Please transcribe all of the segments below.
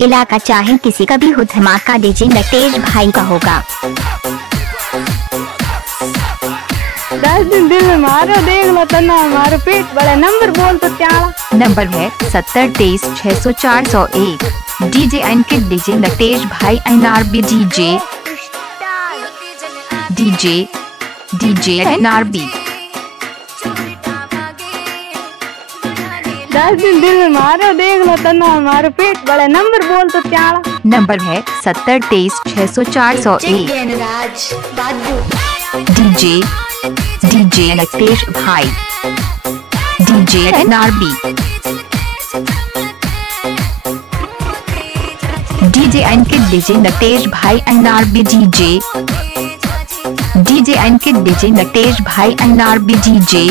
इलाका चाहे किसी का भी हो, धमाका डीजे नटेश भाई का होगा। 10 दिन दिल में मारो, देख लो तना हमारे पेट बड़ा। नंबर बोल तो क्या? नंबर है 70 23 600 401। डीजे अंकित, डीजे नटेश भाई, NRB डीजे, डीजे NRB। 10 दिन दिल में मारो, देख लो तना हमारे पेट बड़ा। नंबर बोल तो क्या? नंबर है 70 23 600 401। डीजे नटेश भाई, डीजे NRB। डीजे अंकित, डीजे नटेश भाई, NRB डीजे, डीजे अंकित, डीजे नटेश भाई, NRB डीजे।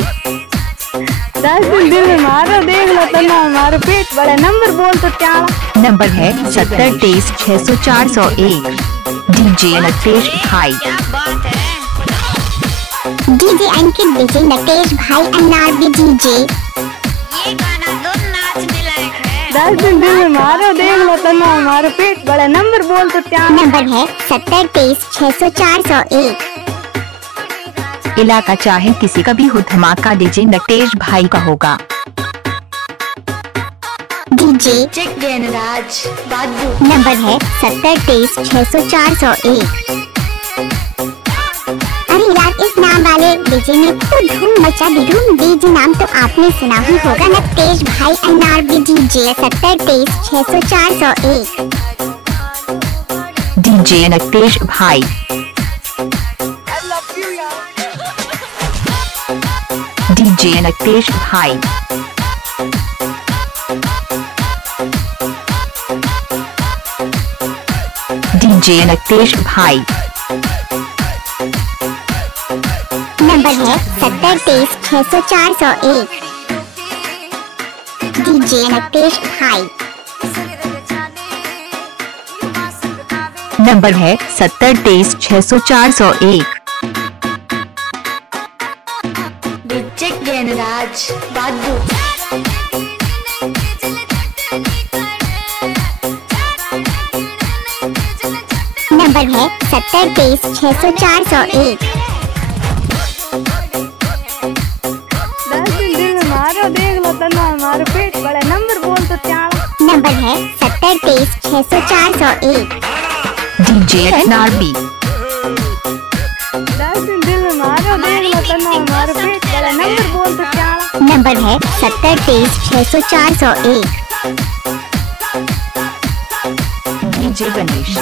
10 दिन दिल में मारो, देख लो तना हमारे पेट बड़ा। नंबर बोल तो क्या? नंबर है 70 23 600 401। डीजे नटेश भाई, डीजे अंकित, डीजे नटेश भाई, NRB डीजे। 10 दिन दिल में मारो, देख लो तना हमारे पेट बड़ा। नंबर बोल तो क्या? नंबर है 70 23 600 401। इलाका चाहे किसी का भी हो, धमाका डीजे नटेश भाई का होगा। डीजे नंबर है 70 23 600 401। अरे यार, इस नाम वाले डीजे ने तो धूम मचा दी। धूम डीजे नाम तो आपने सुना ही होगा, नटेश भाई, NRB डीजे। 70 23 600 401। डीजे नटेश भाई, डीजे नटेश भाई। डीजे नटेश भाई। नंबर है 70 23 600 401। डीजे नटेश भाई। नंबर है 70 23 600 401। नंबर है 70 23 600 401। 10 दिन दिल में मारो, देख लो तना हमारे पेट बड़ा। नंबर बोल तो क्या? नंबर है 70 23 600 401। DJ NRB। 10 दिन दिल में मारो, देख लो तना हमारे पेट बड़ा। नंबर बोल तो क्या? नंबर है 70 23 600 401। डीजे गणेश।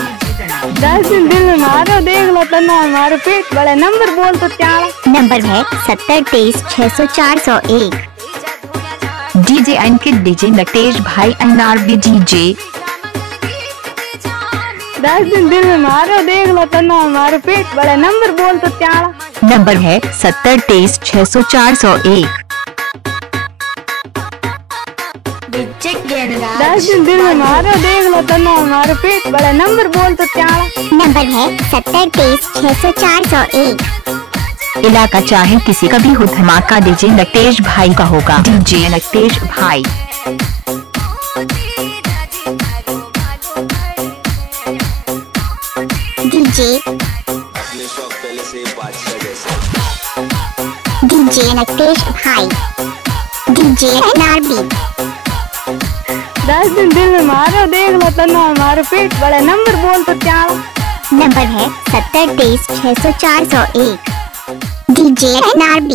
10 दिन दिल में मारो, देख लो तना हमारे पेट बड़ा। नंबर बोल तो क्या? नंबर है 70 23 600 401। डीजे अंकित, डीजे नटेश भाई, NRB डीजे। 10 दिन दिल में मारो, देख लो तना हमारे पेट बड़ा। नंबर बोल तो क्या? नंबर है 70 23 600 401। 10 दिन दिल में मारो, देख लो तना हमारे पेट बड़ा। नंबर बोल तो क्या? नंबर है 70 23 600 401। इलाका चाहे किसी का भी हो, धमाका डीजे नटेश भाई का होगा। डीजे नटेश भाई। डीजे नटेश भाई, डीजे NRB। 10 दिन दिल में मारो, देख लो तना हमारे पेट बड़ा। नंबर बोल तो क्या? नंबर है 70 23 600 401। DJ NRB।